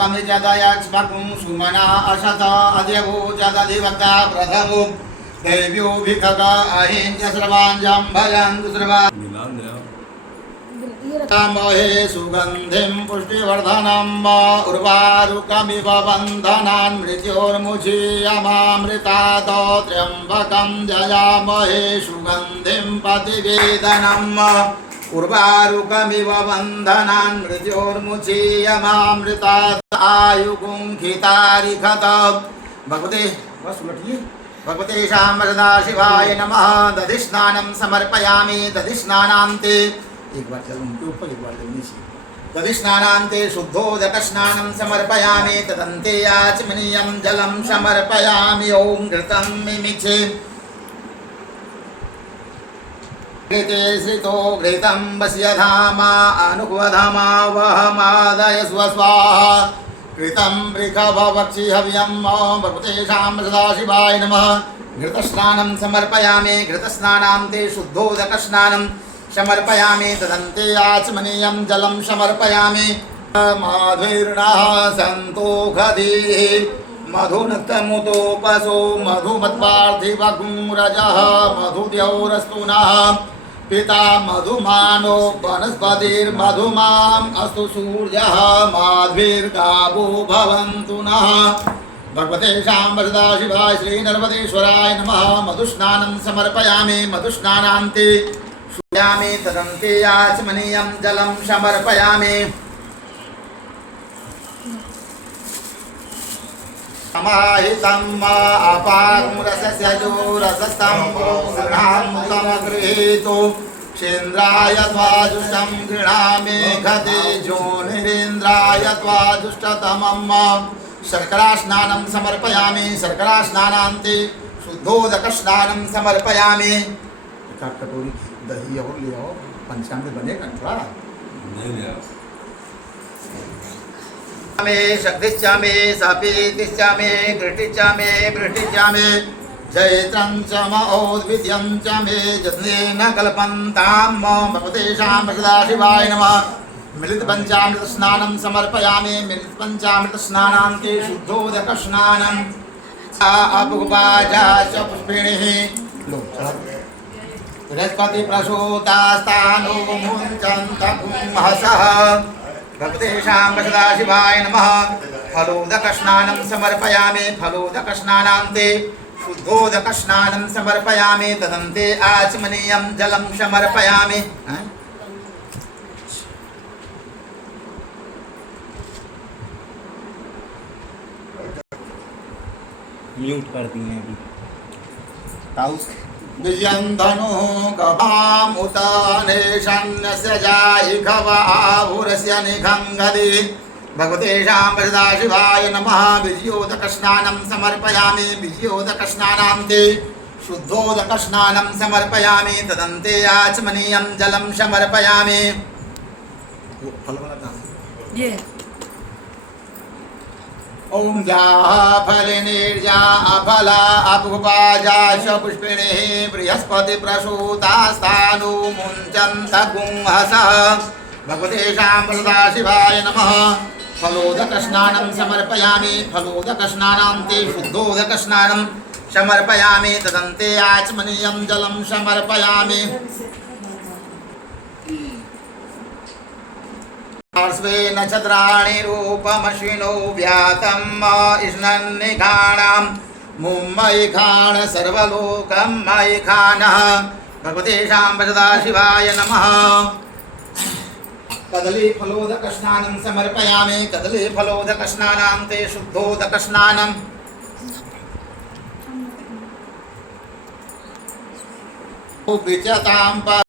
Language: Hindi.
शुभमिजदयक्ष्मकुं सुमना अशत अद्यवोचदधिवक्ता प्रथमो देव्यो भिखग अहिंद्य सर्वाञ्जं भयन्तु सर्वा महे सुगन्धिं पुष्टिवर्धनं उर्वारुकमिव बन्धनान् मृत्योर्मुचीयमामृतात् त्र्यम्बकं जयामहे सुगन्धिं प्रतिवेदनम् उर्वारुकमिव बन्धनान् मृत्योर्मुचीयमामृतात् आयुगुंखितारिखत भगवते भगवते शाम्बरदा शिवाय नमः। दधिस्नानं समर्पयामि। दधिस्नानान्ते एक बार चलो उनके ऊपर एक बार देनी चाहिए। दधिस्नानान्ते शुद्धोदकस्नानं समर्पयामि। तदन्ते आचमनीयं जलं समर्पयामि। ॐ घृतं मिमिक्षे घृते श्रितो घृतं वस्य धामा अनुवधामा वहमादय स्वस्वाहा घृतं वृषभवक्षि हव्यं भगवते शाम्बरदा शिवाय नमः। घृतस्नानं समर्पयामि। घृतस्नानान्ते शुद्धोदकस्नानं समर्पयामि। तदन्ते आचमनीयं जलं समर्पयामि। माधुर्णः सन्तोषधीः मधुनक्तमुतोपसो मधुमत्पार्थिवगुंरजः मधुद्यौरस्तु नः पिता मधुमानो वनस्पतिर्मधुमाम् अस्तु सूर्यः माध्वीर्गावो भवन्तु नः। भगवते शाम्बरदा शिवाय श्री नर्मदेश्वराय नमः। मधुस्नानं समर्पयामि। मधुस्नानान्ते शुद्धामि। तदन्ते आचमनीयं जलं समर्पयामि। समाहितं अपारं जो रसस्तम्भो गृहामुतं गृहीतो क्षेन्द्राय त्वाजुष्टं गृहामि घते जोनिरेन्द्राय त्वाजुष्टतमम्। शर्करास्नानं समर्पयामि। शर्करास्नानान्ते शुद्धोदकस्नानं समर्पयामि। एक कटोरी दही और ले आओ, पंचामृत बनेगा थोड़ा मे शक्तिश्च मे सपीतिश्च मे घृतिश्च मे भृतिश्च मे जयत्रं च मौद्विद्यं च मे जत्नेन कल्पन्तां भगवते शाम्बरदा शिवाय नमः। मिलित पंचामृत स्नानं समर्पयामि। मिलित पंचामृत स्नानान्ते शुद्धोदकस्नानं अपुपाजा च पुष्पिणिः बृहस्पति प्रसूतास्तानो मुञ्चन्त पुंहसः भगवते शाम्बरदा शिवाय नमः। फलोदकस्नानं समर्पयामि। फलोदकस्नानान्ते शुद्धोदकस्नानं समर्पयामि। तदन्ते आचमनीयं जलं समर्पयामि। म्यूट कर दिए अभी। विजयन्धनु गवामुतानेशन्यस्य जायि गवाहुरस्य निघङ्गदि भगवते शाम्बरदा शिवाय नमः। विजयोदकस्नानं समर्पयामि। विजयोदकस्नानान्ते शुद्धोदकस्नानं समर्पयामि। तदन्ते आचमनीयं जलं समर्पयामि। ओम जाफलिनिर्जा अफला अपुपाजा च पुष्पिणिः बृहस्पति प्रसूतास्तानु मुञ्चन्त गुंहसः भगवते शाम्बरदा शिवाय नमः। फलोदकस्नानं समर्पयामि। फलोदकस्नानान्ते शुद्धोदकस्नानं समर्पयामि। तदन्ते आचमनीयं जलं समर्पयामि। पार्श्वे नक्षत्राणि रूपमश्विनो व्यातं इष्णन्निखाणां मुम्मयिखाण सर्वलोकं मयिखानः भगवते शाम्बरदा शिवाय नमः। कदली फलोदकस्नानं समर्पयामि। कदली फलोदकस्नानान्ते शुद्धोदकस्नानं विचतां